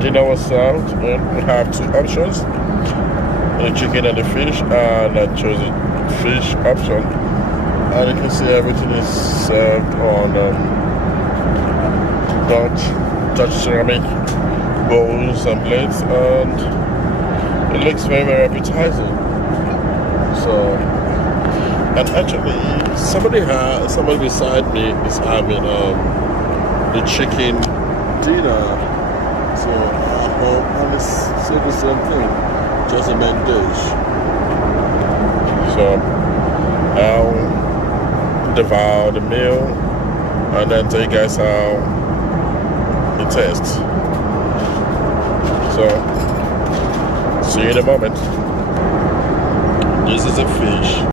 Dinner was served. We have two options: the chicken and the fish, and I chose the fish option. And you can see everything is served on Dutch ceramic bowls and plates, and it looks very, very appetizing. So, and actually, somebody beside me is having the chicken dinner. So I hope and it's still the same thing, just a main dish. So I'll devour the meal and then tell you guys how it tastes. So see you in a moment. This is a fish.